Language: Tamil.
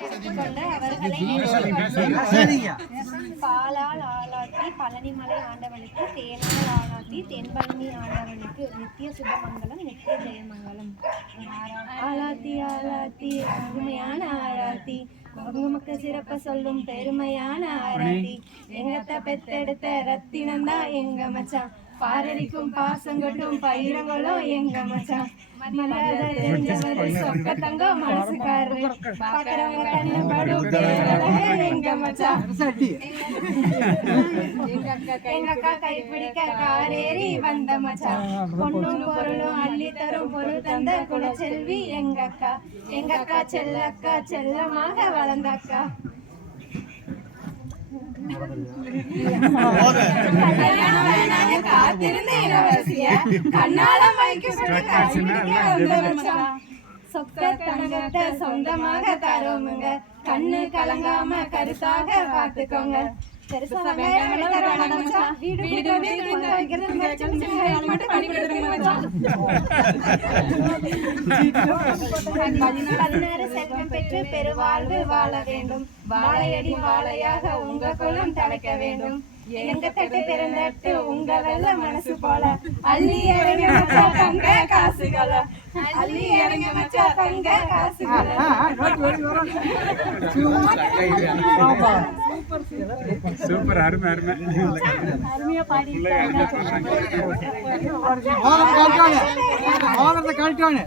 கொண்டு அவர்களை பாலால் ஆளாக்கி பழனிமலை ஆண்டவனுக்கு, தேனால் ஆளாக்கி தென்பழனி ஆண்டவனுக்கு, நித்திய சுபமங்கலம் நித்திய ஜெயமங்கலம். ஆளாத்தி ஆளாத்தி அருமையான ஆராத்தி, உங்க சிறப்ப சொல்லும் பெருமையான ஆராத்தி. எங்கத்த பெத்தெடுத்த ரத்தினந்தா எங்க மச்சான், பாரடிக்கும் பாசங்கொட்டும் பயிரங்களும் எங்க மச்சான். மரியாத தெரிஞ்சவரு சொக்க தங்கம் மனசுக்காரு, பாக்குறவங்க கண்ணு படும் எங்க மச்சான். எங்க அக்கா கைப்பிடிக்க காரேறி வந்த மச்சான், பொண்ணும் பொருளும் அள்ளி தரும் பொருள் தந்த குலச்செல்வி எங்க அக்கா. எங்க அக்கா செல்லக்கா செல்லமாக வளர்ந்த அக்கா. காத்திருந்த இளவரசிய கண்ணால மயக்கி சொக்க தங்கத்தை சொந்தமாக தருவோமுங்க, கண்ணு கலங்காம கருத்தாக பார்த்துக்கோங்க. பதினாறு செல்வம் பெற்று பெருவாழ்வு வாழ வேண்டும், வாழையடி வாழையாக உங்க குலம் தலைக்க வேண்டும். எங்க தட்டு பிறந்தட்டு உங்க வெள்ள மனசு போல, அள்ளி இறங்க மச்சா தங்க காசுகள, அள்ளி இறங்க மச்சா தங்க காசுகள. சூப்பர், அருமை அருமை, அருமையா பாடிட்டாங்க. கழிட்டானே